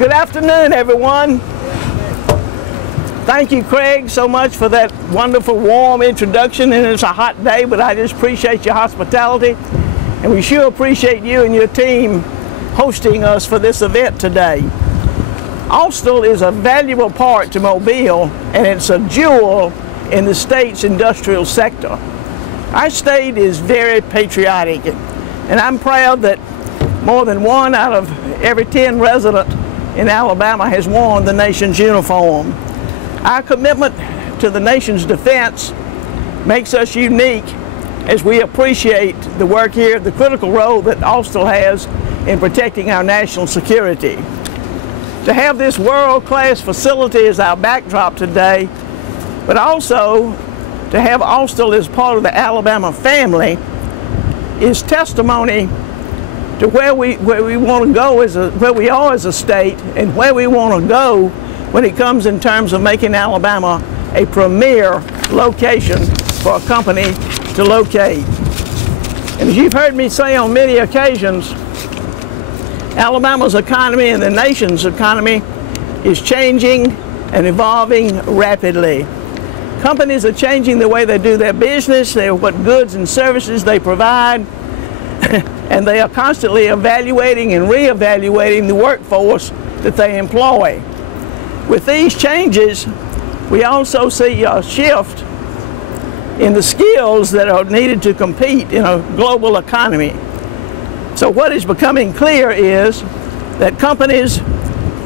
Good afternoon, everyone. Thank you, Craig, so much for that wonderful, warm introduction. And it's a hot day, but I just appreciate your hospitality. And we sure appreciate you and your team hosting us for this event today. Austell is a valuable part to Mobile, and it's a jewel in the state's industrial sector. Our state is very patriotic, and I'm proud that more than 1 out of every 10 residents in Alabama has worn the nation's uniform. Our commitment to the nation's defense makes us unique as we appreciate the work here, the critical role that Austell has in protecting our national security. To have this world-class facility as our backdrop today, but also to have Austell as part of the Alabama family, is testimony to where we want to go where we are as a state, and where we want to go when it comes in terms of making Alabama a premier location for a company to locate. And as you've heard me say on many occasions, Alabama's economy and the nation's economy is changing and evolving rapidly. Companies are changing the way they do their business, what goods and services they provide, and they are constantly evaluating and reevaluating the workforce that they employ. With these changes, we also see a shift in the skills that are needed to compete in a global economy. So what is becoming clear is that companies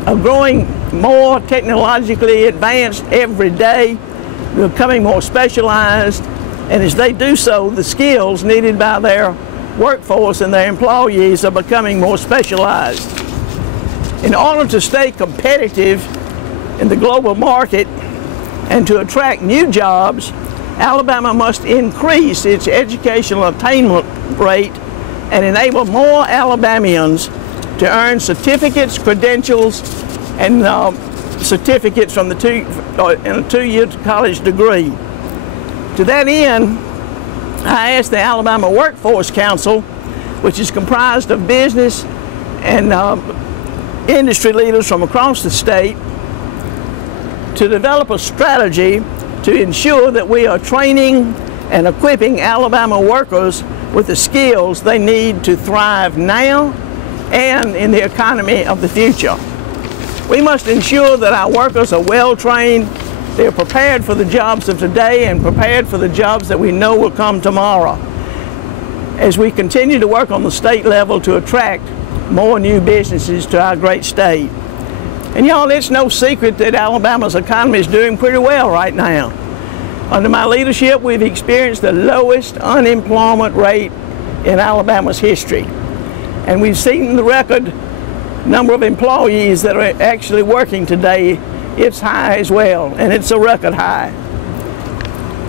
are growing more technologically advanced every day, becoming more specialized, and as they do so, the skills needed by their workforce and their employees are becoming more specialized. In order to stay competitive in the global market and to attract new jobs, Alabama must increase its educational attainment rate and enable more Alabamians to earn certificates, credentials, and certificates from in a two-year college degree. To that end, I asked the Alabama Workforce Council, which is comprised of business and industry leaders from across the state, to develop a strategy to ensure that we are training and equipping Alabama workers with the skills they need to thrive now and in the economy of the future. We must ensure that our workers are well trained, they're prepared for the jobs of today and prepared for the jobs that we know will come tomorrow, as we continue to work on the state level to attract more new businesses to our great state. And y'all, it's no secret that Alabama's economy is doing pretty well right now. Under my leadership, we've experienced the lowest unemployment rate in Alabama's history. And we've seen the record number of employees that are actually working today. It's high as well, and it's a record high.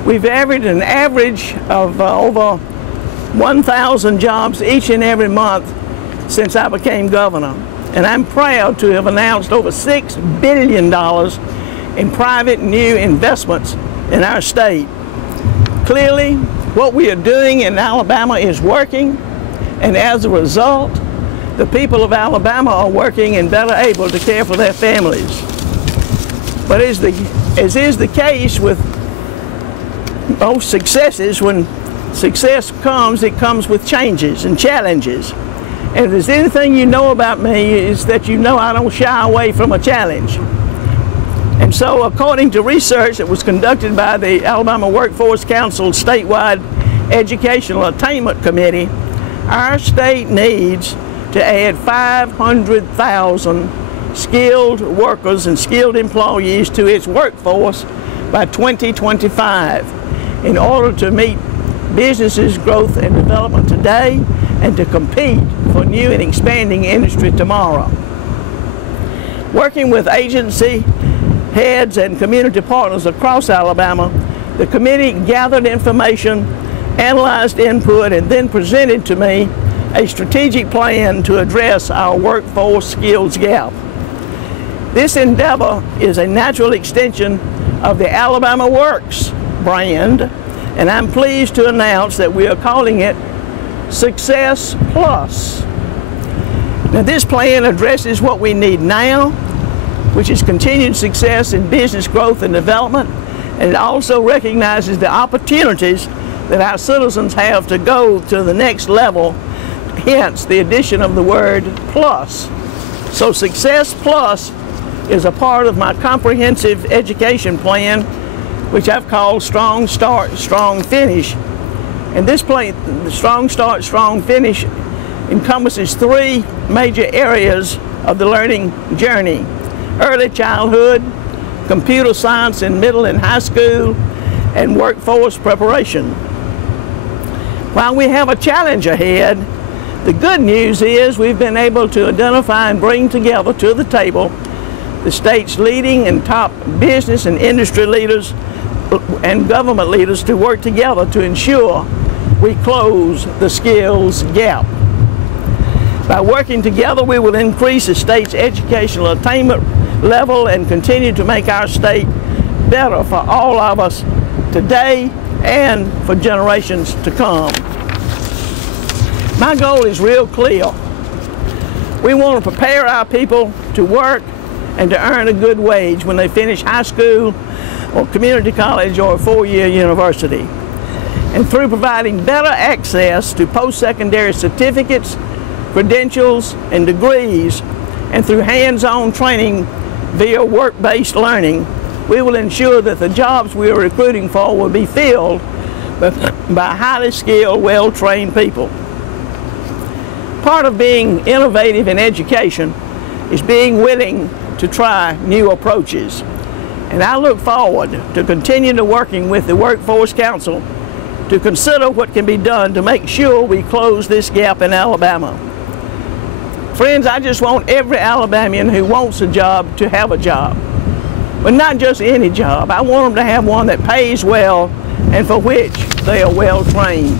We've averaged an average of over 1,000 jobs each and every month since I became governor. And I'm proud to have announced over $6 billion in private new investments in our state. Clearly, what we are doing in Alabama is working, and as a result, the people of Alabama are working and better able to care for their families. But as is the case with most successes, when success comes, it comes with changes and challenges. And if there's anything you know about me, is that you know I don't shy away from a challenge. And so, according to research that was conducted by the Alabama Workforce Council's statewide Educational Attainment Committee, our state needs to add 500,000 skilled workers and skilled employees to its workforce by 2025 in order to meet businesses' growth and development today and to compete for new and expanding industry tomorrow. Working with agency heads and community partners across Alabama, the committee gathered information, analyzed input, and then presented to me a strategic plan to address our workforce skills gap. This endeavor is a natural extension of the Alabama Works brand, and I'm pleased to announce that we are calling it Success Plus. Now this plan addresses what we need now, which is continued success in business growth and development, and it also recognizes the opportunities that our citizens have to go to the next level, hence the addition of the word plus. So Success Plus is a part of my comprehensive education plan, which I've called Strong Start, Strong Finish. And this plan, the Strong Start, Strong Finish, encompasses three major areas of the learning journey: early childhood, computer science in middle and high school, and workforce preparation. While we have a challenge ahead, the good news is we've been able to identify and bring together to the table the state's leading and top business and industry leaders and government leaders to work together to ensure we close the skills gap. By working together, we will increase the state's educational attainment level and continue to make our state better for all of us today and for generations to come. My goal is real clear. We want to prepare our people to work and to earn a good wage when they finish high school or community college or a four-year university. And through providing better access to post-secondary certificates, credentials, and degrees, and through hands-on training via work-based learning, we will ensure that the jobs we are recruiting for will be filled by highly skilled, well-trained people. Part of being innovative in education is being willing to try new approaches. And I look forward to continuing to working with the Workforce Council to consider what can be done to make sure we close this gap in Alabama. Friends, I just want every Alabamian who wants a job to have a job. But not just any job. I want them to have one that pays well and for which they are well trained.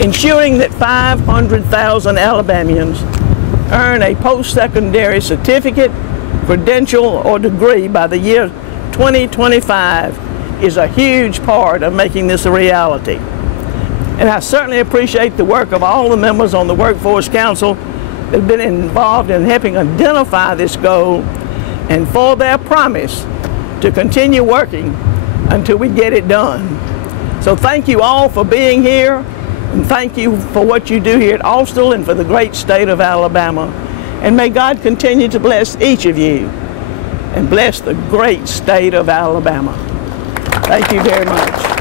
Ensuring that 500,000 Alabamians earn a post-secondary certificate, credential, or degree by the year 2025 is a huge part of making this a reality. And I certainly appreciate the work of all the members on the Workforce Council that have been involved in helping identify this goal and for their promise to continue working until we get it done. So thank you all for being here, and thank you for what you do here at Austell and for the great state of Alabama. And may God continue to bless each of you and bless the great state of Alabama. Thank you very much.